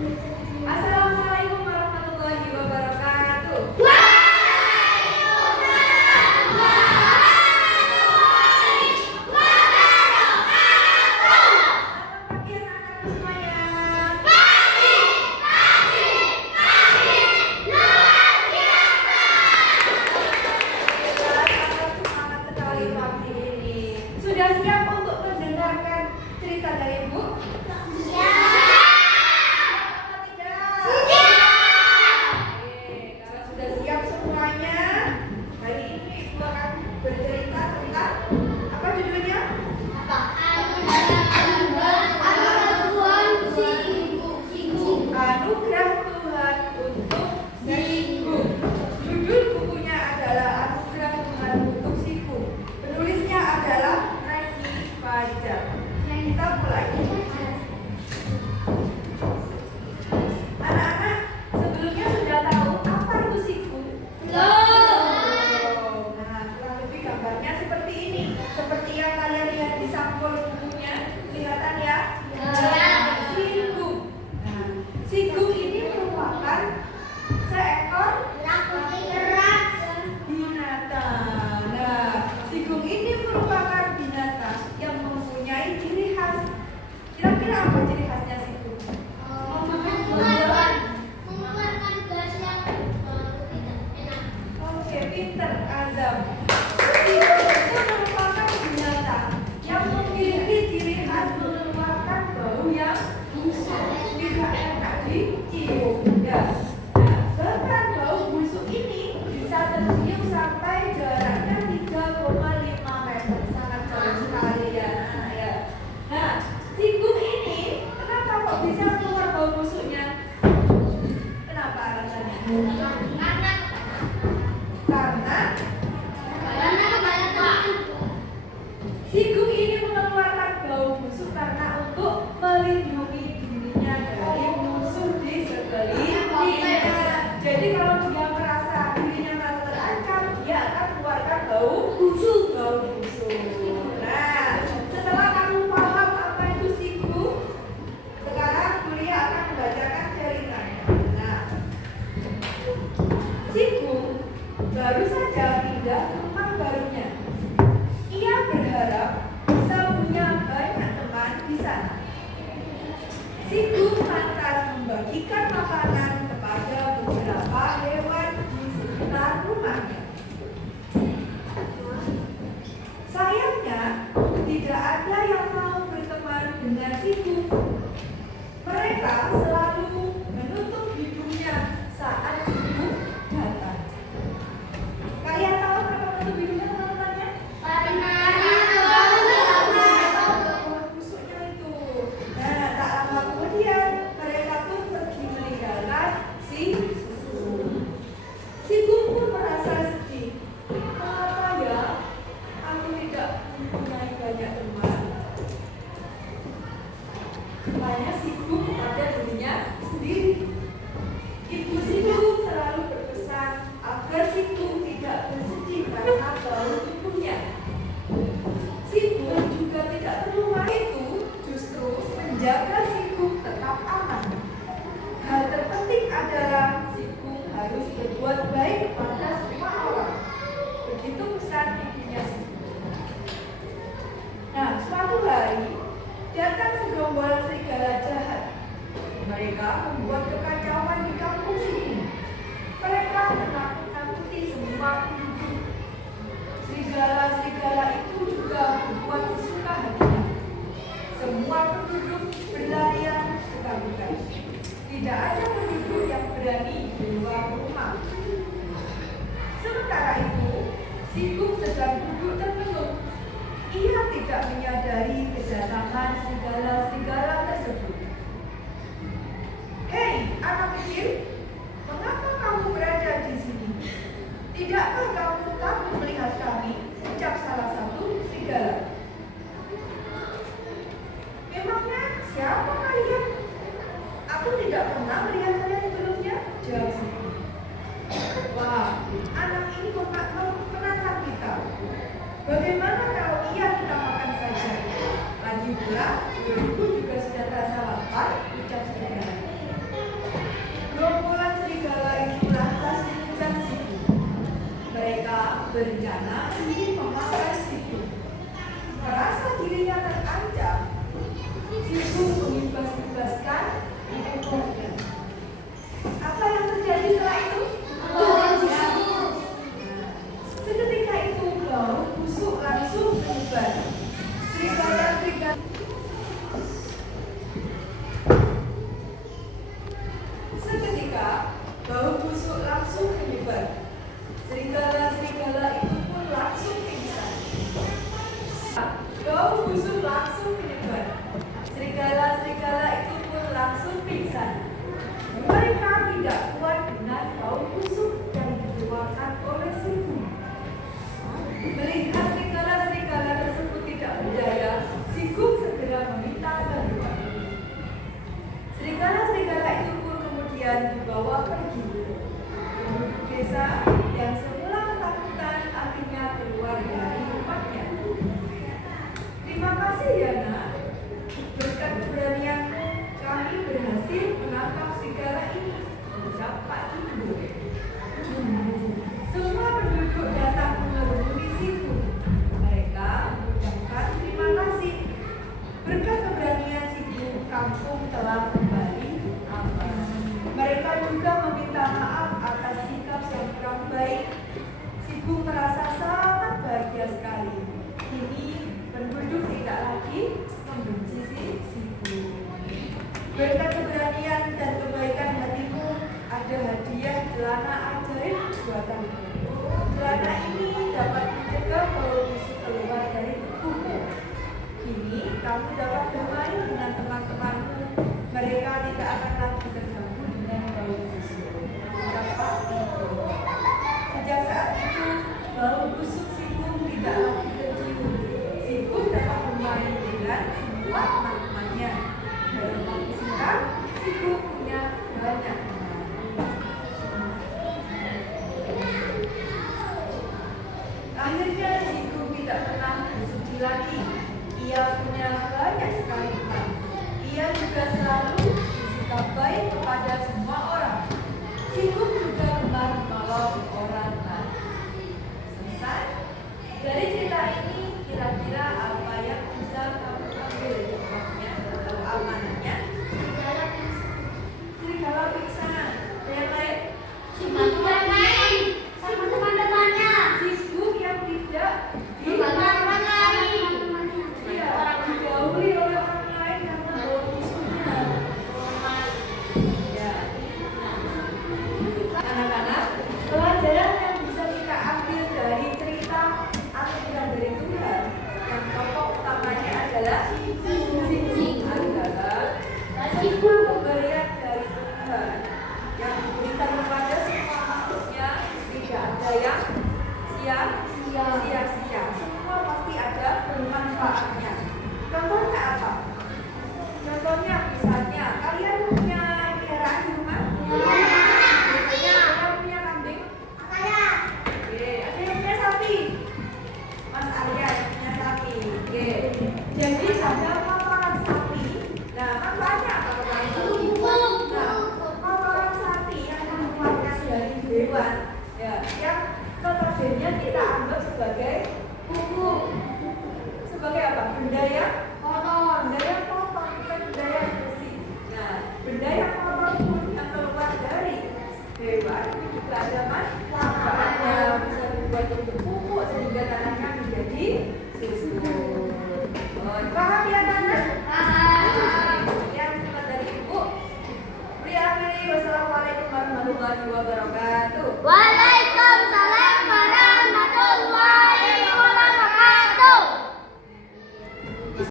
Assalamualaikum warahmatullahi wabarakatuh. Sudah siap untuk mendengarkan cerita dari Ibu? Kalau sudah siap semuanya, hari ini Ibu akan bercerita tentang apa judulnya? Anugerah Tuhan untuk siku. Judul bukunya adalah Anugerah Tuhan untuk siku. Penulisnya adalah Nike Fajar. Kita mulai. Anak-anak sebelumnya sudah tahu apa itu siku? Belum. Nah, kurang lebih gambarnya seperti ini. Seperti yang kalian lihat di sampul bukunya, kelihatan ya? Siku. Nah, siku ini merupakan seekor binatang. Nah, siku ini merupakan binatang yang mempunyai ciri khas. Kira-kira apa ciri khasnya siku? Oke, pinter, Azam. Siku itu merupakan binatang yang memiliki ciri khas mengeluarkan bau yang tidak enak dicium. Ya. Nah, bahkan bau busuk ini bisa tercium sampai jaraknya 3,5 meter. Sangat jauh sekali ya. Nah, siku ini kenapa kok bisa keluar bau busuknya? Kenapa alasannya? Karena siku ini mengeluarkan bau busuk karena untuk melindungi dirinya dari musuh di sekelilingnya. Jadi kalau dia merasa dirinya merasa terancam, dia akan keluarkan bau busuk. Nah, setelah kamu paham apa itu siku, sekarang kuliah akan membacakan ceritanya. Nah, siku baru saja pindah ke rumah barunya. Ia berharap bisa punya banyak teman di sana. Siku lantas membagikan makanan kepada beberapa hewan di sekitar rumahnya. Sayangnya, tidak ada yang mau berteman dengan siku. Mereka selalu menutup hidungnya saat siku datang. Kalian tahu kenapa menutup hidungnya, teman-temannya? Busuknya itu. Nah, tak lama kemudian mereka pun pergi meninggalkan siku. Siku pun merasa sedih. Mengapa ya aku tidak mempunyai banyak teman? Tanya siku kepada dirinya sendiri. Ibu siku selalu berpesan agar siku tidak bersedih karena bau tubuhnya. Siku juga tidak perlu itu justru menjaga siku tetap aman. Hal terpenting adalah siku harus berbuat baik pada semua orang. Begitu pesan ibunya siku. Nah, suatu hari datang segerombolan serigala jahat. Mereka membuat kekacauan di kampung siku. Mereka menakut-nakuti semua penduduk. Serigala-serigala itu juga membuat sesuka hatinya. Semua penduduk berlarian ketakutan. Tidak ada penduduk yang berani keluar rumah. Sementara itu, siku sedang duduk termenung. Ia tidak menyadari kedatangan serigala-serigala tersebut. Hei, anak kecil, mengapa kamu berada di sini? Tidakkah kamu takut melihat kami? Ucap salah satu serigala. Memangnya siapa kalian? Aku tidak pernah melihat kalian sebelumnya, jawab siku. Wah, anak ini menantang kita. Bagaimana kalau ia kita makan saja? Lagi pula, ibu juga sudah terasa lapar, ucap serigala. Berkat keberanian Sibu, kampung telah kembali aman. Mereka juga meminta maaf atas sikap yang kurang baik. Sibu merasa sangat bahagia sekali. Kini penduduk tidak lagi membenci Sibu. Berkat keberanian dan kebaikan hatimu, ada hadiah celana ajaib buatanmu. Celana ini dapat mencegah bau busuk keluar dari tubuhmu. Kini kamu dapat bermain dengan teman-temanmu. Mereka tidak akan lagi terganggu dengan bau busuk. Ucapan Ibu. Sejak saat itu, bau busuk Sibu tidak lagi tercium. Sibu dapat bermain dengan semua teman-temannya. Dalam waktu singkat, Sibu punya banyak teman. Akhirnya Sibu tidak pernah bersedih lagi. Ia punya banyak sekali teman. Ia juga selalu bersikap baik kepada semua orang. Sibu juga gemar menolong orang lain. Selesai. Dari cerita ini, kira-kira apa yang bisa kamu ambil hikmahnya atau amanahnya? Serigala pingsan. Yang lain? Sama teman-temannya. Sibu yang tidak Teman-teman lain. dijauhi oleh orang lain karena bau busuknya. Ya. Anak-anak, pelajaran yang bisa kita ambil dari cerita anugerah dari Tuhan, yang tokoh utamanya adalah Sibu adalah pemberian dari Tuhan yang diberikan kepada semua makhluknya. Tidak ada yang sia-sia.